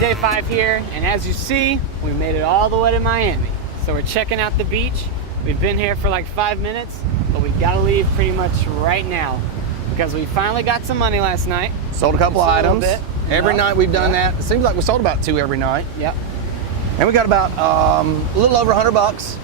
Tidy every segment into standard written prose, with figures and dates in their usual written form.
day 5 here, and as you see, we made it all the way to Miami. So we're checking out the beach. We've been here for like 5 minutes, but we gotta leave pretty much right now because we finally got some money last night. Sold a couple items. Every Yep. night we've done that. It seems like we sold about 2 every night. Yep. And we got about a little over $100.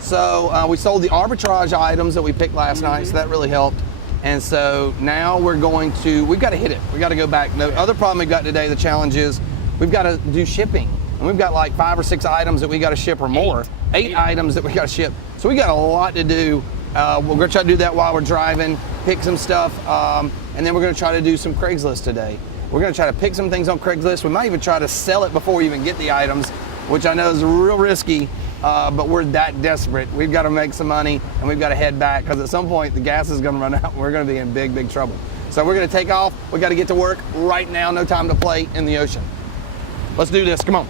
So we sold the arbitrage items that we picked last night, so that really helped. And so now we've got to hit it. We got to go back. The other problem we've got today, the challenge is we've got to do shipping. And we've got like 5 or 6 items that we got to ship or more. Eight items that we got to ship. So we got a lot to do. We're going to try to do that while we're driving, pick some stuff, and then we're going to try to do some Craigslist today. We're going to try to pick some things on Craigslist. We might even try to sell it before we even get the items, which I know is real risky, but we're that desperate. We've got to make some money, and we've got to head back, because at some point the gas is going to run out, and we're going to be in big, big trouble. So we're going to take off. We got to get to work right now. No time to play in the ocean. Let's do this. Come on.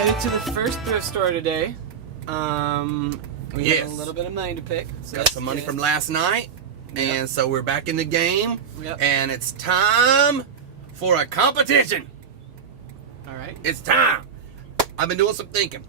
Headed to the first thrift store today. We have a little bit of money to pick. So Got some money from last night, and so we're back in the game, and it's time for a competition. All right. It's time. I've been doing some thinking.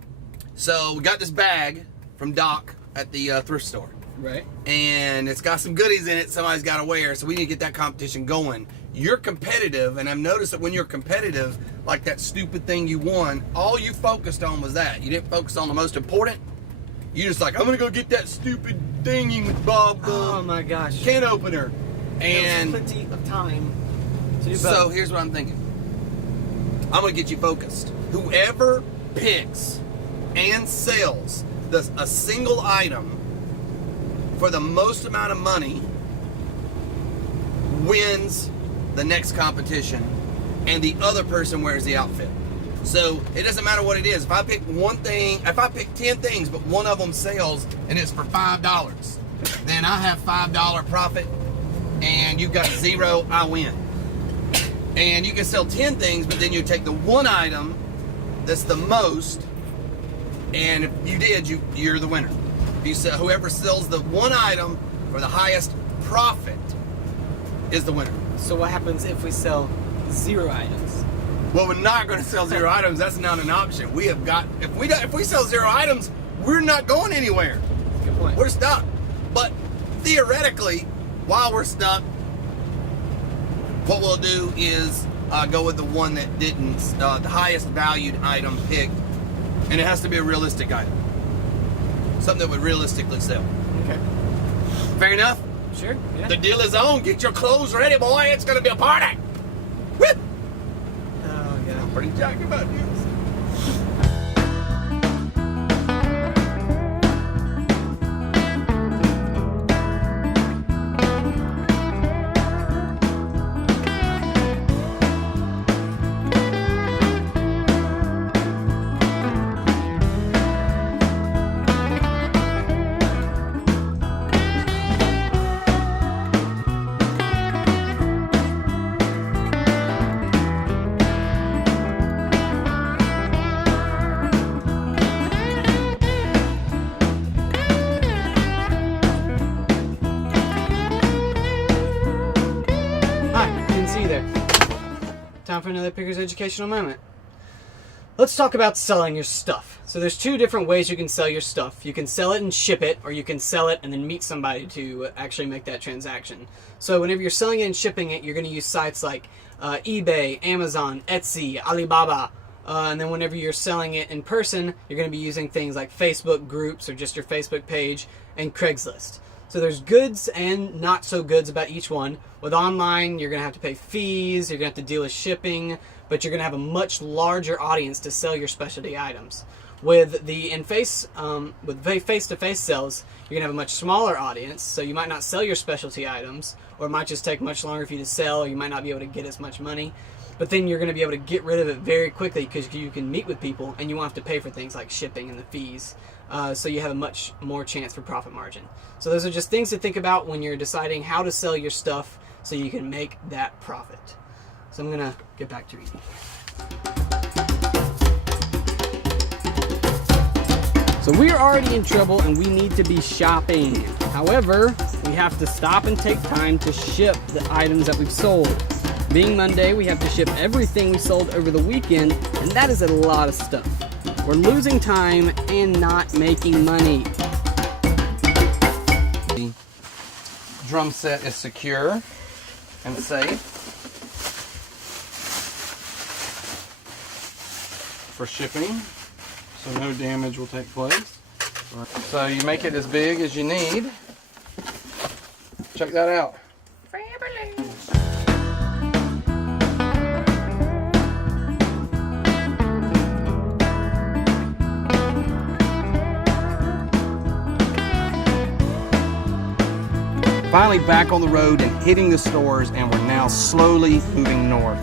So we got this bag from Doc at the thrift store. Right. And it's got some goodies in it somebody's got to wear, so we need to get that competition going. You're competitive, and I've noticed that when you're competitive, like that stupid thing you won, all you focused on was that. You didn't focus on the most important. You just like, I'm going to go get that stupid thing you Bob Oh my gosh. can opener. And there's plenty of time to do both. so here's what I'm thinking. I'm going to get you focused. Whoever picks and sells a single item for the most amount of money wins the next competition, and the other person wears the outfit. So it doesn't matter what it is. If I pick 10 things, but one of them sells and it's for $5, then I have $5 profit, and you've got 0, I win. And you can sell 10 things, but then you take the one item that's the most, and if you did, you're the winner. If you sell, whoever sells the one item for the highest profit is the winner. So what happens if we sell 0 items? Well, we're not going to sell 0 items. That's not an option. We have got, if we sell 0 items, we're not going anywhere. Good point. We're stuck. But theoretically, while we're stuck, what we'll do is go with the one that didn't, the highest valued item picked, and it has to be a realistic item. Something that would realistically sell. Okay. Fair enough? Sure. Yeah. The deal is on. Get your clothes ready, boy. It's going to be a party. Woo! Oh yeah. I'm pretty jacked about this. Time for another Picker's Educational Moment. Let's talk about selling your stuff. So there's 2 different ways you can sell your stuff. You can sell it and ship it, or you can sell it and then meet somebody to actually make that transaction. So whenever you're selling it and shipping it, you're going to use sites like eBay, Amazon, Etsy, Alibaba. And then whenever you're selling it in person, you're going to be using things like Facebook groups or just your Facebook page and Craigslist. So there's goods and not so goods about each one. With online, you're going to have to pay fees, you're going to have to deal with shipping, but you're going to have a much larger audience to sell your specialty items. With the face-to-face sales, you're going to have a much smaller audience, so you might not sell your specialty items, or it might just take much longer for you to sell, or you might not be able to get as much money. but then you're going to be able to get rid of it very quickly because you can meet with people and you won't have to pay for things like shipping and the fees. So you have a much more chance for profit margin. So those are just things to think about when you're deciding how to sell your stuff so you can make that profit. So I'm going to get back to eating. So we're already in trouble and we need to be shopping. However, we have to stop and take time to ship the items that we've sold. Being Monday, we have to ship everything we sold over the weekend, and that is a lot of stuff. We're losing time and not making money. The drum set is secure and safe for shipping, so no damage will take place. So you make it as big as you need. Check that out. Finally back on the road and hitting the stores, and we're now slowly moving north.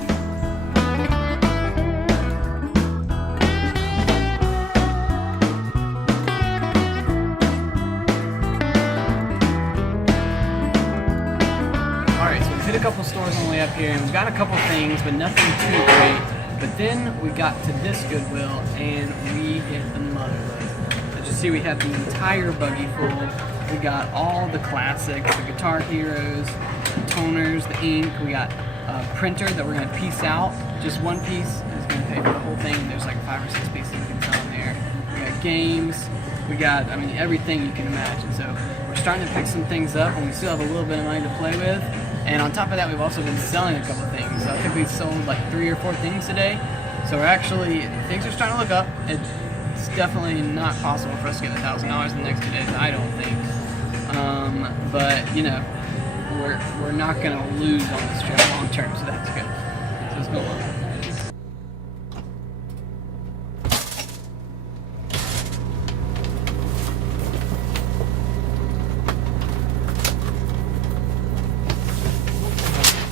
Alright, so we've hit a couple stores on the way up here and we've got a couple things, but nothing too great. But then we got to this Goodwill and we hit the mother load. As you see, we have the entire buggy full. We got all the classics, the Guitar Heroes, the toners, the ink. We got a printer that we're going to piece out. Just one piece is going to pay for the whole thing. There's like 5 or 6 pieces we can sell in there. We got games. We got, everything you can imagine. So we're starting to pick some things up, and we still have a little bit of money to play with. And on top of that, we've also been selling a couple things. So I think we've sold like 3 or 4 things today. So we're actually, things are starting to look up. It's definitely not possible for us to get $1,000 in the next 2 days, I don't think. But you know, we're not going to lose on this trip long term, so that's good. So let's go on.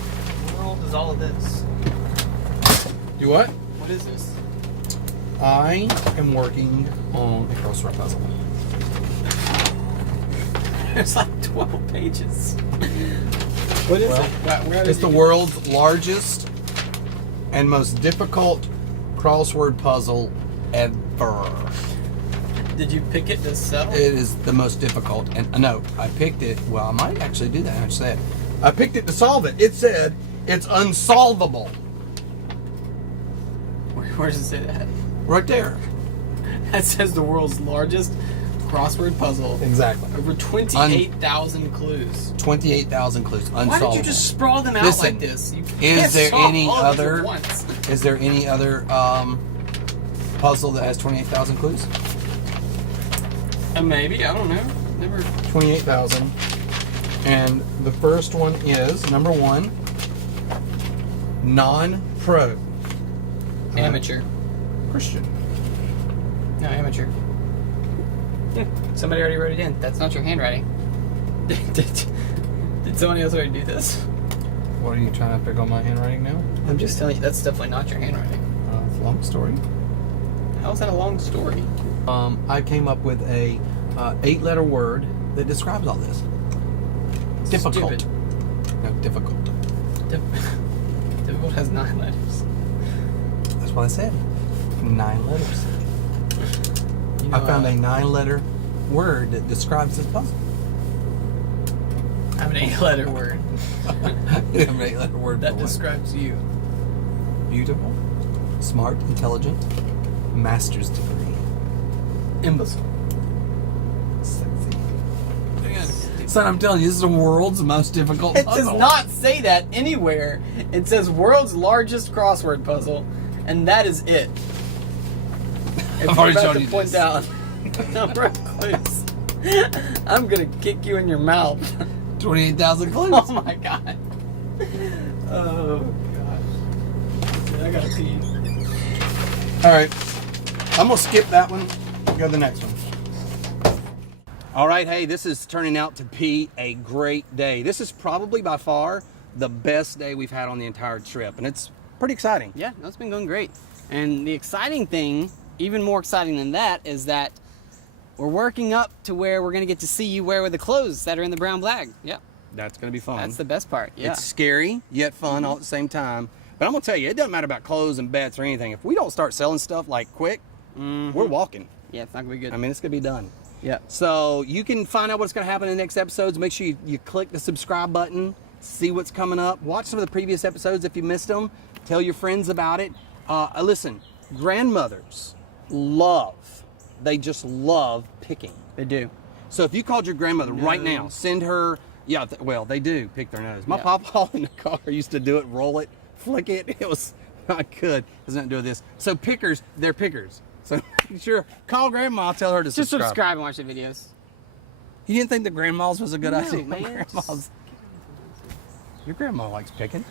What in the world is all of this? Do what? What is this? I am working on a crossword puzzle. There's like 12 pages. What is it? Where It's the world's largest and most difficult crossword puzzle ever. Did you pick it to sell? It is the most difficult, and no, I picked it. Well, I might actually do that. I said, I picked it to solve it. It said it's unsolvable. Where does it say that? Right there. That says the world's largest crossword puzzle. Exactly. Over 28,000 clues. 28,000 clues. Unsolvable. Why did you just sprawl them out Listen, like this? You is can't there solve any all of these at other? once. Is there any other puzzle that has 28,000 clues? Maybe, I don't know. Never. 28,000. And the first one is number 1. Non-pro. Amateur. Christian. No, amateur. Somebody already wrote it in. That's not your handwriting. Did somebody else already do this? What are you trying to pick on my handwriting now? I'm just telling you, that's definitely not your handwriting. It's a long story. How is that a long story? I came up with a 8-letter word that describes all this. Difficult. Stupid. No, difficult. Difficult has 9 letters. That's what I said. 9 letters. You know, I found a 9-letter word that describes this puzzle. I have an 8-letter word. You have an 8-letter word That for what? describes you. Beautiful, smart, intelligent, master's degree. Imbecile. Sexy. Son, I'm telling you, this is the world's most difficult It puzzle. does not say that anywhere. It says world's largest crossword puzzle, and that is it. If I've you're already about shown to you point this. down the number of clues, I'm gonna kick you in your mouth. 28,000 clues. Oh my god. Oh gosh. I gotta pee. All right, I'm gonna skip that one. Go to the next one. All right, hey, this is turning out to be a great day. This is probably by far the best day we've had on the entire trip, and it's pretty exciting. Yeah, no, it's been going great. And the exciting thing, even more exciting than that, is that we're working up to where we're going to get to see you wear the clothes that are in the brown bag. Yeah. That's going to be fun. That's the best part. Yeah. It's scary, yet fun all at the same time. But I'm going to tell you, it doesn't matter about clothes and bets or anything. If we don't start selling stuff like quick, we're walking. Yeah, it's not going to be good. I mean, it's going to be done. Yeah. So you can find out what's going to happen in the next episodes. Make sure you click the subscribe button, see what's coming up. Watch some of the previous episodes if you missed them. Tell your friends about it. Listen, grandmothers they just love picking. They do. So if you called your grandmother right now, send her, they do pick their nose. My papa in the car used to do it, roll it, flick it. It was not good. It has nothing to do with this. So pickers, they're pickers. So sure, call grandma, tell her to Just subscribe. subscribe and watch the videos. You didn't think the grandma's was a good idea? Man, Your grandma likes picking.